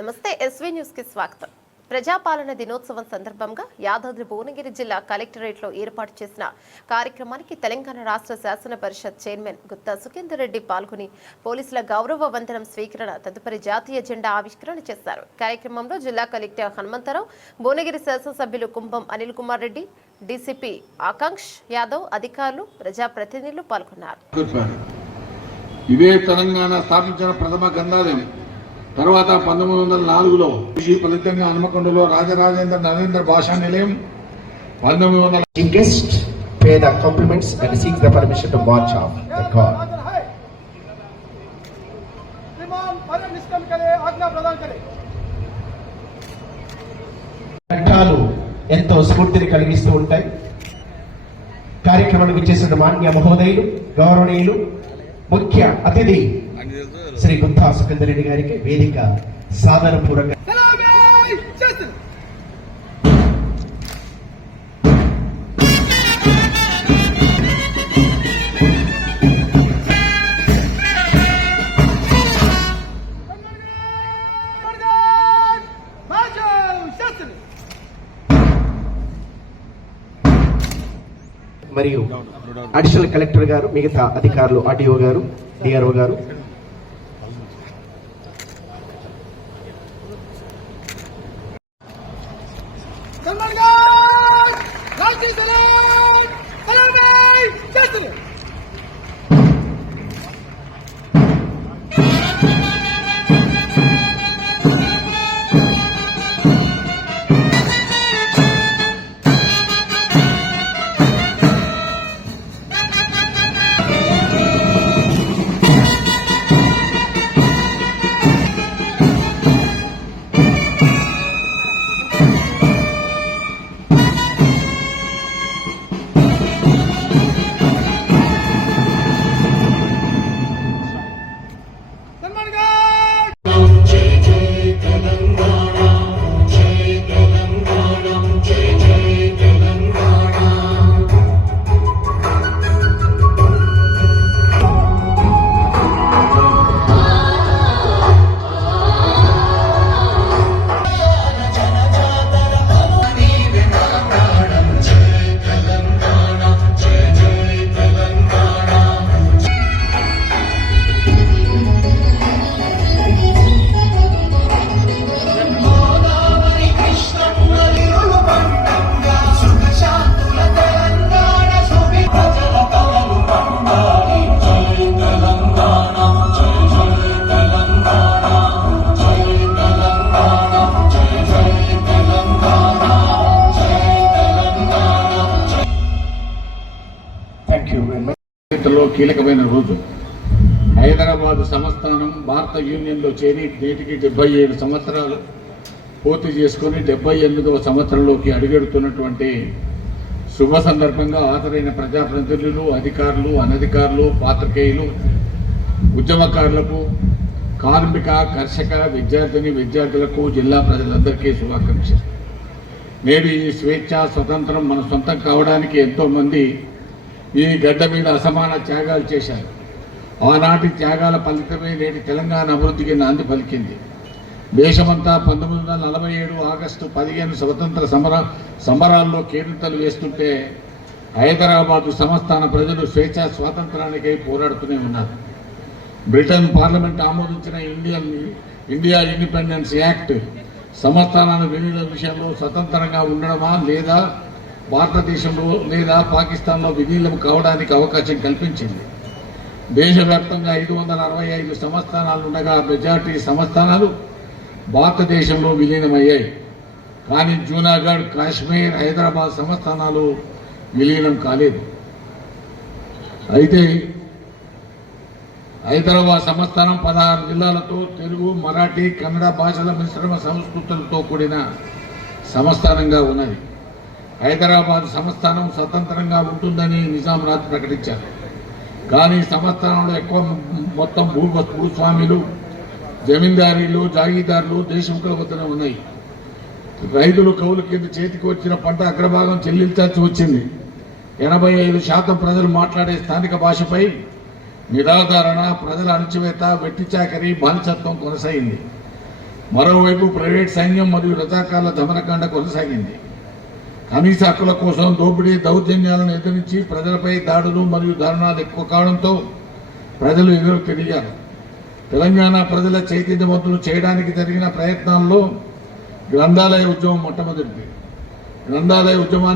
నమస్తే ఎస్వీ న్యూస్కి స్వాగతం. ప్రజాపాలన దినోత్సవం సందర్భంగా యాదాద్రి భువనగిరి జిల్లా కలెక్టరేట్లో ఏర్పాటు చేసిన కార్యక్రమానికి తెలంగాణ రాష్ట్ర శాసన పరిషత్ చైర్మన్ గుత్తా సుఖేందర్ రెడ్డి పాల్గొని పోలీసుల గౌరవ వందనం స్వీకరణ తదుపరి జాతీయ జెండా ఆవిష్కరణ చేశారు. కార్యక్రమంలో జిల్లా కలెక్టర్ హనుమంతరావు భువనగిరి శాసనసభ్యులు కుంభం అనిల్ కుమార్ రెడ్డి డీసీపీ ఆకాంక్ష యాదవ్ అధికారులు ప్రజాప్రతినిధులు పాల్గొన్నారు. ఇవే తెలంగాణ స్థాపించిన ప్రథమ గ్రంథాలయం. తర్వాత పంతొమ్మిది వందల నాలుగులో ఫలితంగా హనుమకొండలో రాజరాజేంద్ర నరేంద్ర భాషా నిలయం పంతొమ్మిది వందల guest pay the compliments and ఎంతో స్ఫూర్తిని కలిగిస్తూ ఉంటాయి. కార్యక్రమానికి చేసిన మాన్య మహోదయులు గౌరవనీయులు ముఖ్య అతిథి శ్రీ గుంతా సుఖేందర్ రెడ్డి గారికి వేదిక సాధనపూర్వక మరియు అడిషనల్ కలెక్టర్ గారు మిగతా అధికారులు ఆర్డీఓ గారు డిఆర్ఓ గారు ಕರ್ನಾಟಕ చరిత్రలో కీలకమైన రోజు. హైదరాబాద్ సంస్థానం భారత యూనియన్లో చేరి నేటికి డెబ్బై ఏడు సంవత్సరాలు పూర్తి చేసుకుని డెబ్బై ఎనిమిదవ సంవత్సరంలోకి అడుగెడుతున్నటువంటి శుభ సందర్భంగా హాజరైన ప్రజాప్రతినిధులు అధికారులు అనధికారులు పాత్రికేయులు ఉద్యమకారులకు కార్మిక కర్షక విద్యార్థిని విద్యార్థులకు జిల్లా ప్రజలందరికీ శుభాకాంక్షలు. నేడు ఈ స్వేచ్ఛ స్వతంత్రం మన సొంతం కావడానికి ఎంతోమంది ఈ గడ్డ మీద అసమాన త్యాగాలు చేశారు. ఆనాటి త్యాగాల ఫలితమే నేటి తెలంగాణ అభివృద్ధికి నాంది పలికింది. దేశమంతా పంతొమ్మిది వందల నలభై ఏడు ఆగస్టు పదిహేను స్వతంత్ర సమర సమరాల్లో కేరింతలు వేస్తుంటే హైదరాబాదు సంస్థాన ప్రజలు స్వేచ్ఛ స్వాతంత్రానికై పోరాడుతూనే ఉన్నారు. బ్రిటన్ పార్లమెంట్ ఆమోదించిన ఇండియన్ ఇండియా ఇండిపెండెన్స్ యాక్ట్ సంస్థానాన్ని విలీన విషయంలో స్వతంత్రంగా ఉండడమా లేదా భారతదేశంలో లేదా పాకిస్తాన్లో విలీనం కావడానికి అవకాశం కల్పించింది. దేశవ్యాప్తంగా ఐదు వందల అరవై ఐదు సంస్థానాలు ఉండగా మెజార్టీ సంస్థానాలు భారతదేశంలో విలీనమయ్యాయి. కానీ జూనాగఢ్ కాశ్మీర్ హైదరాబాద్ సంస్థానాలు విలీనం కాలేదు. అయితే హైదరాబాద్ సంస్థానం పదహారు జిల్లాలతో తెలుగు మరాఠీ కన్నడ భాషల మిశ్రమ సంస్కృతులతో కూడిన సంస్థానంగా ఉన్నది. హైదరాబాద్ సంస్థానం స్వతంత్రంగా ఉంటుందని నిజాంరాజ్ ప్రకటించారు. కానీ సంస్థానంలో ఎక్కువ మొత్తం భూ భూస్వాములు జమీందారీలు జాగీదారులు దేశముఖుల వద్దనే ఉన్నాయి. రైతులు కౌలు కింద చేతికి వచ్చిన పంట అగ్రభాగం చెల్లించాల్సి వచ్చింది. ఎనభై ఐదు శాతం ప్రజలు మాట్లాడే స్థానిక భాషపై నిరాధారణ ప్రజల అణచివేత వెట్టిచాకరి బానిసత్వం కొనసాగింది. మరోవైపు ప్రైవేట్ సైన్యం మరియు రజాకార్ల దమనకాండ కొనసాగింది. కనీస హక్కుల కోసం దోపిడీ దౌర్జన్యాలను ఎదిరించి ప్రజలపై దాడులు మరియు దారుణాలు ఎక్కువ కావడంతో ప్రజలు ఎదురు తిరిగారు తెలంగాణ ప్రజల చైతన్యవంతులు చేయడానికి జరిగిన ప్రయత్నాల్లో గ్రంథాలయ ఉద్యమం మొట్టమొదటిది. గ్రంథాలయ ఉద్యమానికి